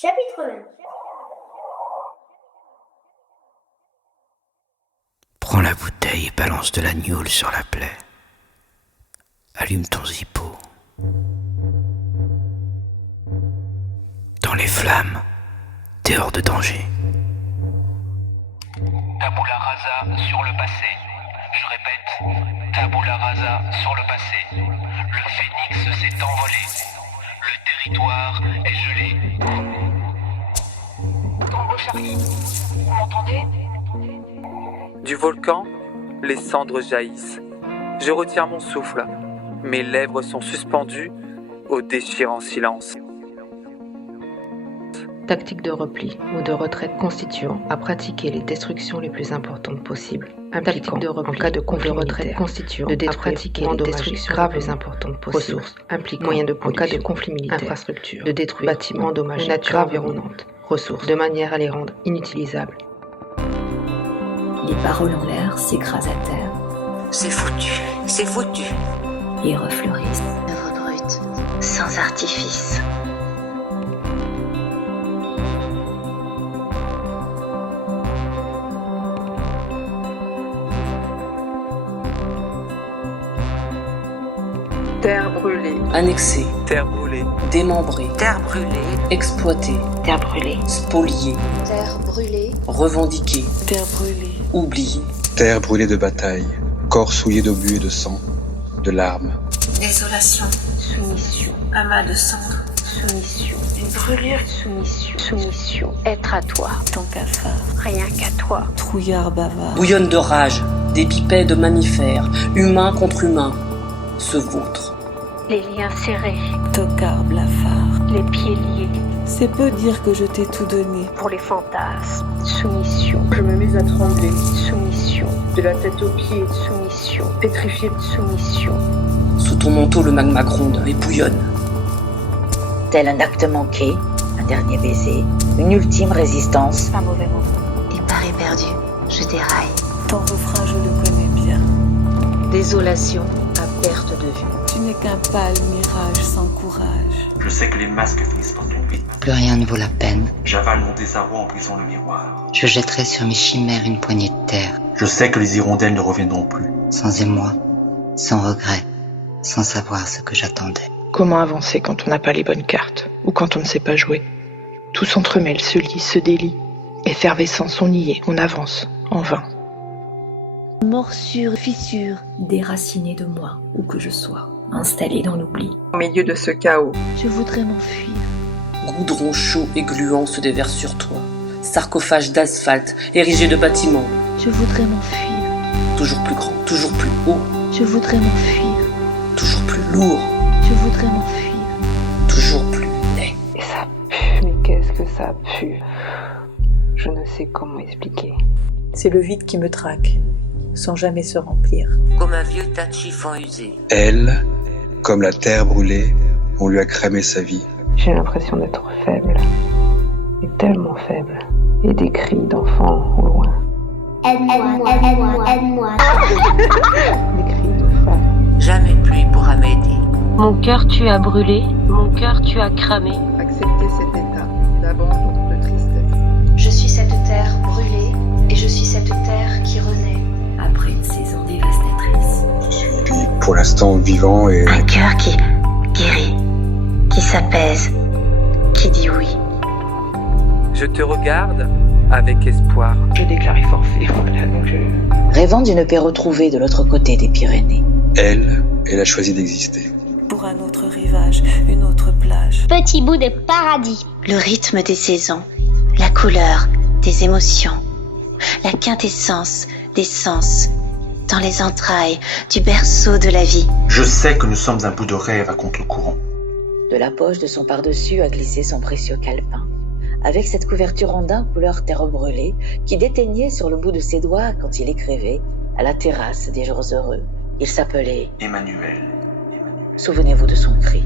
Chapitre 1. Prends la bouteille et balance de la gnôle sur la plaie. Allume ton zippo. Dans les flammes, t'es hors de danger. Tabula rasa sur le passé. Je répète, tabula rasa sur le passé. Le phénix s'est envolé. Le territoire est gelé. Tango Charlie, vous m'entendez? Du volcan, les cendres jaillissent. Je retire mon souffle. Mes lèvres sont suspendues au déchirant silence. Tactique de repli ou de retraite constituant à pratiquer les destructions les plus importantes possibles. Impliquant de repli, en cas de conflit retraite constituant de pratiquer les destructions graves les plus importantes possibles. Ressources impliquant moyens de police, en cas de conflit militaire, infrastructure, de détruire bâtiments endommagés, nature environnante, ressources, de manière à les rendre inutilisables. Les paroles en l'air s'écrasent à terre. C'est foutu, c'est foutu. Et refleurissent. Œuvre brute, sans artifice. Terre brûlée, annexée, terre brûlée, démembrée, Terre brûlée, exploitée, Terre brûlée, spoliée, terre brûlée, revendiquée, Terre brûlée, oubliée. Terre brûlée de bataille, corps souillé d'obus et de sang, de larmes. désolation, soumission, amas de cendres, soumission, une brûlure, soumission, être à toi, ton cafard, rien qu'à toi, trouillard bavard, Bouillonne de rage, des bipèdes mammifères, humains contre humains, se vautrent. les liens serrés, tocard blafard. les pieds liés, C'est peu dire que je t'ai tout donné. pour les fantasmes, soumission, Je me mets à trembler, soumission, de la tête aux pieds, soumission, pétrifié. soumission, Sous ton manteau, le magma gronde et bouillonne. tel un acte manqué, un dernier baiser, une ultime résistance. un mauvais mot, Et pari perdu, je déraille. Ton refrain, je le connais bien. désolation à perte de vue, Tu n'es qu'un pâle mirage sans courage. Je sais que les masques finissent par tomber. Plus rien ne vaut la peine. J'avale mon désarroi en brisant le miroir. Je jetterai sur mes chimères une poignée de terre, Je sais que les hirondelles ne reviendront plus. sans émoi, sans regret, sans savoir ce que j'attendais. Comment avancer quand on n'a pas les bonnes cartes, ou quand on ne sait pas jouer? Tout s'entremêle, se lie, se délie. Effervescence, on y est, on avance, en vain. Morsure, fissure, déraciné de moi, où que je sois, installé dans l'oubli. Au milieu de ce chaos, Je voudrais m'enfuir. Goudron chaud et gluant se déverse sur toi. Sarcophage d'asphalte, érigé de bâtiments. Je voudrais m'enfuir. Toujours plus grand, toujours plus haut, Je voudrais m'enfuir. toujours plus lourd, Je voudrais m'enfuir. toujours plus laid. et ça pue, mais qu'est-ce que ça pue? Je ne sais comment expliquer. C'est le vide qui me traque, sans jamais se remplir. Comme un vieux tas de chiffons usé. Elle, comme la terre brûlée, on lui a cramé sa vie. J'ai l'impression d'être faible, et tellement faible, et des cris d'enfants au loin, Aide-moi, aide-moi, aide-moi. des cris de femmes. Jamais de pluie pourra m'aider. mon cœur tu as brûlé, mon cœur tu as cramé, Accepter cet état d'abandon, de tristesse. je suis cette terre brûlée, et je suis cette terre qui renaît, Après une saison dévastatrice. Je suis pour l'instant vivant et Un cœur qui guérit, qui s'apaise, qui dit oui. Je te regarde avec espoir. J'ai déclaré forfait, voilà, donc je... Rêvant d'une paix retrouvée de l'autre côté des Pyrénées. elle a choisi d'exister. Pour un autre rivage, une autre plage. Petit bout de paradis. le rythme des saisons, la couleur des émotions, la quintessence des sens, dans les entrailles du berceau de la vie. Je sais que nous sommes un bout de rêve à contre-courant. De la poche de son pardessus a glissé son précieux calepin. Avec cette couverture ondin couleur terre brûlée qui déteignait sur le bout de ses doigts quand il écrivait à la terrasse des jours heureux. Il s'appelait Emmanuel. Souvenez-vous de son cri.